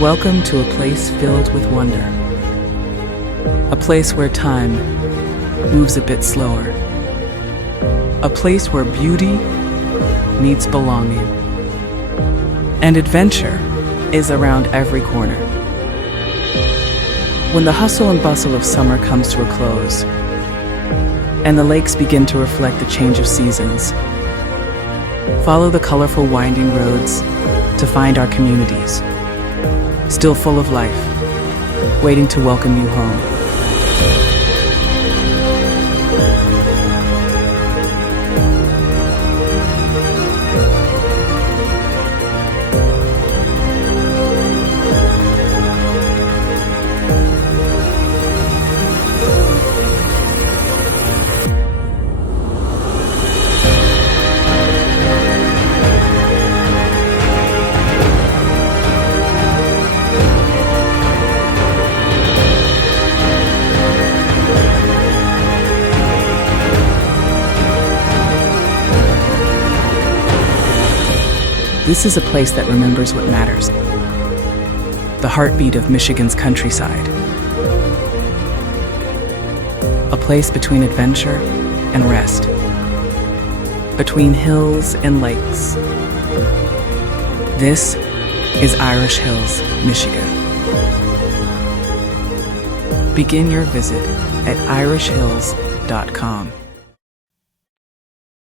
Welcome to a place filled with wonder. A place where time moves a bit slower. A place where beauty meets belonging. And adventure is around every corner. When the hustle and bustle of summer comes to a close, and the lakes begin to reflect the change of seasons, follow the colorful winding roads to find our communities, still full of life, waiting to welcome you home. This is a place that remembers what matters. The heartbeat of Michigan's countryside. A place between adventure and rest. Between hills and lakes. This is Irish Hills, Michigan. Begin your visit at irishhills.com.